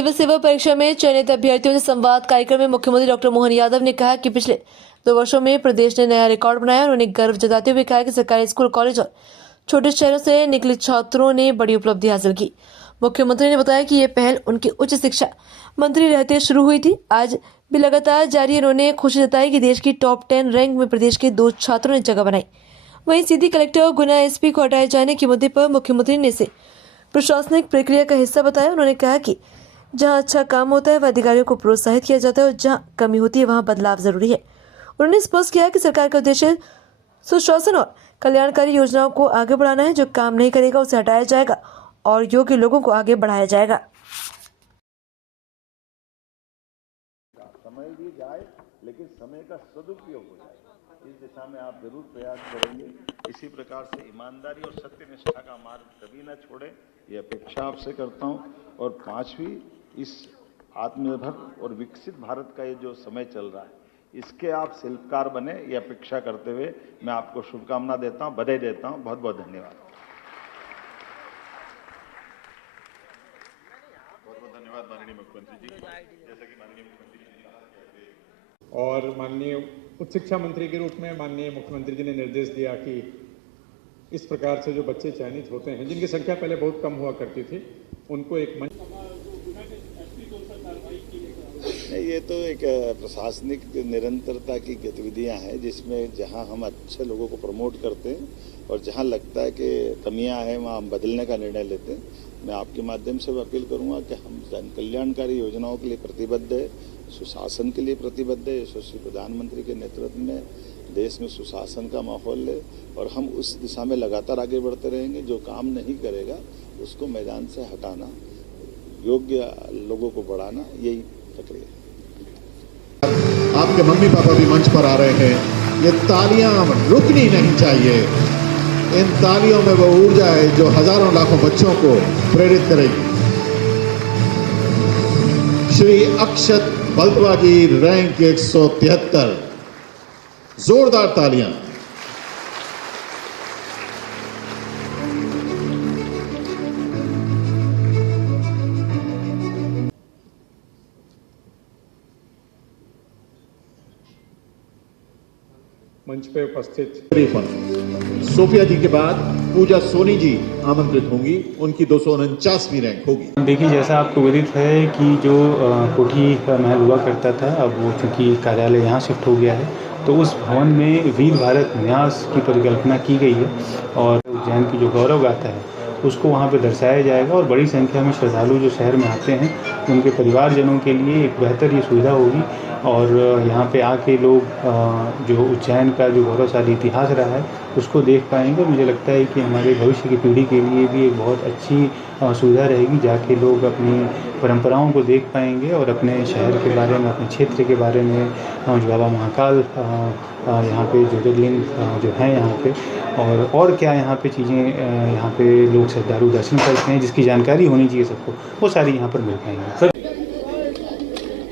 Civil सेवा परीक्षा में चयनित अभ्यर्थियों से संवाद कार्यक्रम में मुख्यमंत्री डॉक्टर मोहन यादव ने कहा कि पिछले 2 वर्षों में प्रदेश ने नया रिकॉर्ड बनाया। उन्होंने गर्व जताते हुए कहा कि सरकारी स्कूल, कॉलेज और छोटे शहरों से निकले छात्रों ने बड़ी उपलब्धि हासिल की। मुख्यमंत्री ने बताया कि ये पहल उनके उच्च शिक्षा मंत्री रहते शुरू हुई थी, आज भी लगातार जारी। उन्होंने खुशी जताई कि देश की टॉप 10 रैंक में प्रदेश के 2 छात्रों ने जगह बनाई। वहीं सीधी कलेक्टर और गुना एसपी को हटाए जाने के मुद्दे पर मुख्यमंत्री ने इसे प्रशासनिक प्रक्रिया का हिस्सा बताया। उन्होंने कहा कि जहां अच्छा काम होता है वह अधिकारियों को प्रोत्साहित किया जाता है और जहां कमी होती है वहां बदलाव जरूरी है। उन्होंने स्पष्ट किया कि सरकार का उद्देश्य सुशासन और कल्याणकारी योजनाओं को आगे बढ़ाना है। जो काम नहीं करेगा उसे हटाया जाएगा और योग्य लोगों को आगे बढ़ाया जाएगा। समय भी जाए लेकिन समय का सदुपयोग हो जाए, इस दिशा में आप जरूर प्रयास करेंगे। इसी प्रकार से ईमानदारी और सत्यनिष्ठा का मार्ग कभी न छोड़े, ये अपेक्षा आपसे करता हूं। और 5वीं इस आत्मनिर्भर और विकसित भारत का ये जो समय चल रहा है, इसके आप शिल्पकार बने, ये अपेक्षा करते हुए मैं आपको शुभकामना देता हूं, बधाई देता हूं। बहुत बहुत धन्यवाद। बहुत बहुत धन्यवाद माननीय मुख्यमंत्री जी। जैसा कि माननीय मुख्यमंत्री जी ने कहा और माननीय उच्च शिक्षा मंत्री के रूप में माननीय मुख्यमंत्री जी ने निर्देश दिया कि इस प्रकार से जो बच्चे चयनित होते हैं, जिनकी संख्या पहले बहुत कम हुआ करती थी, उनको एक मंच। नहीं, ये तो एक प्रशासनिक निरंतरता की गतिविधियां हैं, जिसमें जहां हम अच्छे लोगों को प्रमोट करते हैं और जहां लगता है कि कमियां हैं वहां हम बदलने का निर्णय लेते हैं। मैं आपके माध्यम से अपील करूंगा कि हम जन कल्याणकारी योजनाओं के लिए प्रतिबद्ध है, सुशासन के लिए प्रतिबद्ध है। यशस्वी प्रधानमंत्री के नेतृत्व में देश में सुशासन का माहौल है और हम उस दिशा में लगातार आगे बढ़ते रहेंगे। जो काम नहीं करेगा उसको मैदान से हटाना, योग्य लोगों को बढ़ाना, यही प्रक्रिया है। आपके मम्मी पापा भी मंच पर आ रहे हैं, ये तालियां रुकनी नहीं चाहिए। इन तालियों में वो ऊर्जा है जो हजारों लाखों बच्चों को प्रेरित करेगी। श्री अक्षत बल्तवा की रैंक 173, जोरदार तालियां। मंच पे उपस्थित सोफिया जी के बाद पूजा सोनी जी आमंत्रित होंगी, उनकी 249वीं रैंक होगी। देखिए, जैसा आपको विदित है कि जो कोठी महल हुआ करता था, अब वो चूँकि कार्यालय यहाँ शिफ्ट हो गया है, तो उस भवन में वीर भारत न्यास की परिकल्पना की गई है और उज्जैन की जो गौरव गाथा है उसको वहाँ पे दर्शाया जाएगा। और बड़ी संख्या में श्रद्धालु जो शहर में आते हैं उनके परिवारजनों के लिए एक बेहतर ये सुविधा होगी और यहाँ पे आके लोग जो उज्जैन का जो गौरवशाली इतिहास रहा है उसको देख पाएंगे। मुझे लगता है कि हमारे भविष्य की पीढ़ी के लिए भी एक बहुत अच्छी सुविधा रहेगी, जाके लोग अपनी परंपराओं को देख पाएंगे और अपने शहर के बारे में, अपने क्षेत्र के बारे में, जो बाबा महाकाल यहाँ पे ज्योतिर्लिंग जो हैं यहाँ पे, और क्या यहाँ पे चीज़ें यहाँ पे लोग श्रद्धालु दर्शन करते हैं जिसकी जानकारी होनी चाहिए सबको, वो सारी यहाँ पर मिल पाएंगी।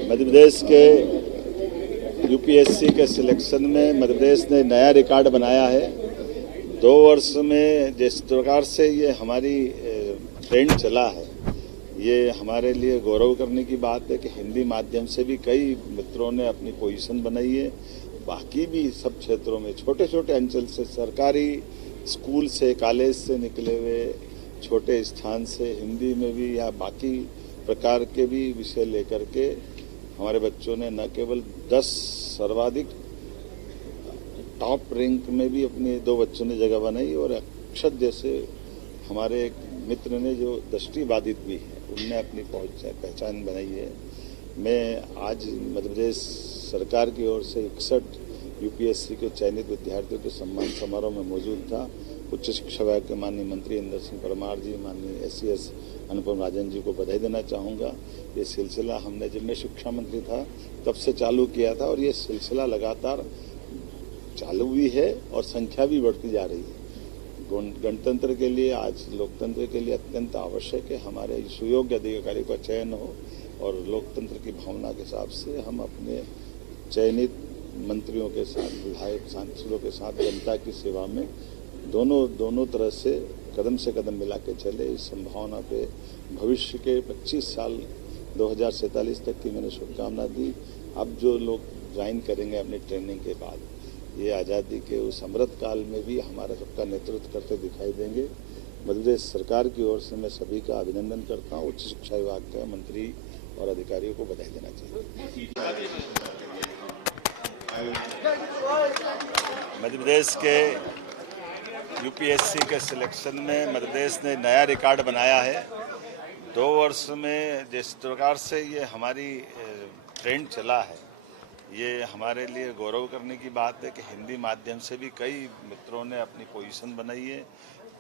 मध्य प्रदेश के यूपीएससी के सिलेक्शन में मध्य प्रदेश ने नया रिकॉर्ड बनाया है। 2 वर्ष में जिस प्रकार से ये हमारी ट्रेंड चला है, ये हमारे लिए गौरव करने की बात है कि हिंदी माध्यम से भी कई मित्रों ने अपनी पोजीशन बनाई है। बाकी भी सब क्षेत्रों में, छोटे छोटे अंचल से, सरकारी स्कूल से, कॉलेज से निकले हुए छोटे स्थान से हिंदी में भी या बाकी प्रकार के भी विषय लेकर के हमारे बच्चों ने न केवल 10 सर्वाधिक टॉप रैंक में भी अपने 2 बच्चों ने जगह बनाई और अक्षत जैसे हमारे एक मित्र ने जो दृष्टिबाधित भी है उनने अपनी पहचान बनाई है। मैं आज मध्य प्रदेश सरकार की ओर से 61 यूपीएससी के चयनित विद्यार्थियों के सम्मान समारोह में मौजूद था। उच्च शिक्षा विभाग के माननीय मंत्री इंदर सिंह परमार जी, माननीय एससीएस अनुपम राजन जी को बधाई देना चाहूँगा। ये सिलसिला हमने जब मैं शिक्षा मंत्री था तब से चालू किया था और ये सिलसिला लगातार चालू भी है और संख्या भी बढ़ती जा रही है। गणतंत्र के लिए, आज लोकतंत्र के लिए अत्यंत आवश्यक है हमारे सुयोग्य अधिकारी का चयन हो और लोकतंत्र की भावना के हिसाब से हम अपने चयनित मंत्रियों के साथ, विधायक सांसदों के साथ जनता की सेवा में दोनों तरह से कदम मिला के चले। इस संभावना पे भविष्य के 25 साल 2047 तक की मैंने शुभकामना दी। अब जो लोग ज्वाइन करेंगे अपनी ट्रेनिंग के बाद, ये आज़ादी के उस अमृत काल में भी हमारा सबका नेतृत्व करते दिखाई देंगे। मध्य प्रदेश सरकार की ओर से मैं सभी का अभिनंदन करता हूँ। उच्च शिक्षा विभाग के मंत्री और अधिकारियों को बधाई देना चाहिए। मध्य प्रदेश के यूपीएससी के सिलेक्शन में मध्य प्रदेश ने नया रिकॉर्ड बनाया है। 2 वर्ष में जिस प्रकार से ये हमारी ट्रेंड चला है, ये हमारे लिए गौरव करने की बात है कि हिंदी माध्यम से भी कई मित्रों ने अपनी पोजीशन बनाई है।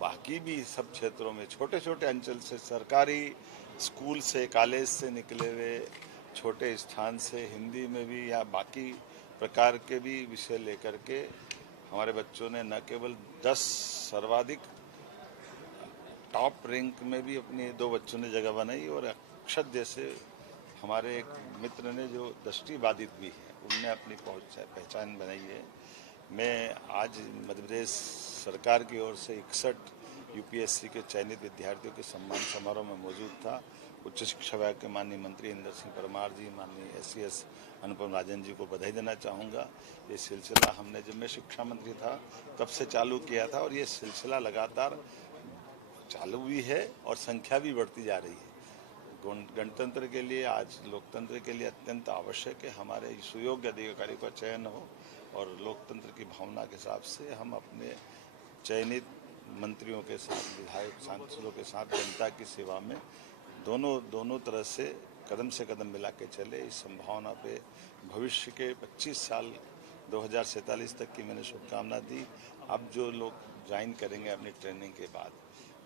बाकी भी सब क्षेत्रों में छोटे छोटे अंचल से, सरकारी स्कूल से, कॉलेज से निकले हुए छोटे स्थान से हिंदी में भी या बाकी प्रकार के भी विषय लेकर के हमारे बच्चों ने न केवल 10 सर्वाधिक टॉप रैंक में भी अपने 2 बच्चों ने जगह बनाई, और अक्षत जैसे हमारे एक मित्र ने जो दृष्टिबाधित भी है, उनने अपनी पहचान बनाई है। मैं आज मध्य प्रदेश सरकार की ओर से 61 यूपीएससी के चयनित विद्यार्थियों के सम्मान समारोह में मौजूद था। उच्च शिक्षा विभाग के माननीय मंत्री इंदर सिंह परमार जी, माननीय एससीएस अनुपम राजन जी को बधाई देना चाहूँगा। ये सिलसिला हमने जब मैं शिक्षा मंत्री था तब से चालू किया था, और ये सिलसिला लगातार चालू भी है और संख्या भी बढ़ती जा रही है। गणतंत्र के लिए, आज लोकतंत्र के लिए अत्यंत आवश्यक है हमारे सुयोग्य अधिकारियों का चयन हो, और लोकतंत्र की भावना के हिसाब से हम अपने चयनित मंत्रियों के साथ, विधायक सांसदों के साथ जनता की सेवा में दोनों तरह से कदम मिला के चले। इस संभावना पे भविष्य के 25 साल 2047 तक की मैंने शुभकामना दी। अब जो लोग ज्वाइन करेंगे अपनी ट्रेनिंग के बाद,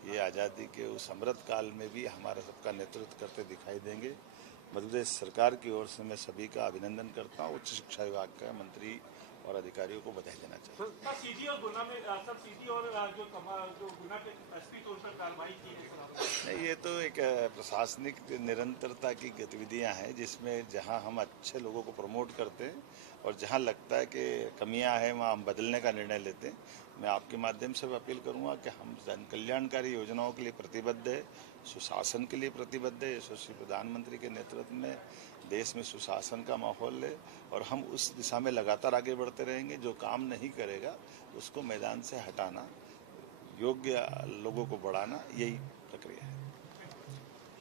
ये आज़ादी के उस अमृत काल में भी हमारा सबका नेतृत्व करते दिखाई देंगे। मध्य प्रदेश सरकार की ओर से मैं सभी का अभिनंदन करता हूँ। उच्च शिक्षा विभाग का मंत्री और अधिकारियों को बधाई देना चाहिए। सीधी और गुना में सब सीधी और जो गुना पे एसपी तौर पर कार्रवाई की है सर? नहीं, ये तो एक प्रशासनिक निरंतरता की गतिविधियां हैं, जिसमें जहां हम अच्छे लोगों को प्रमोट करते हैं और जहां लगता है कि कमियां हैं वहां हम बदलने का निर्णय लेते हैं। मैं आपके माध्यम से अपील करूंगा कि हम जन कल्याणकारी योजनाओं के लिए प्रतिबद्ध है, सुशासन के लिए प्रतिबद्ध है। यशस्वी प्रधानमंत्री के नेतृत्व में देश में सुशासन का माहौल है, और हम उस दिशा में लगातार आगे बढ़ते रहेंगे। जो काम नहीं करेगा उसको मैदान से हटाना, योग्य लोगों को बढ़ाना, यही प्रक्रिया है।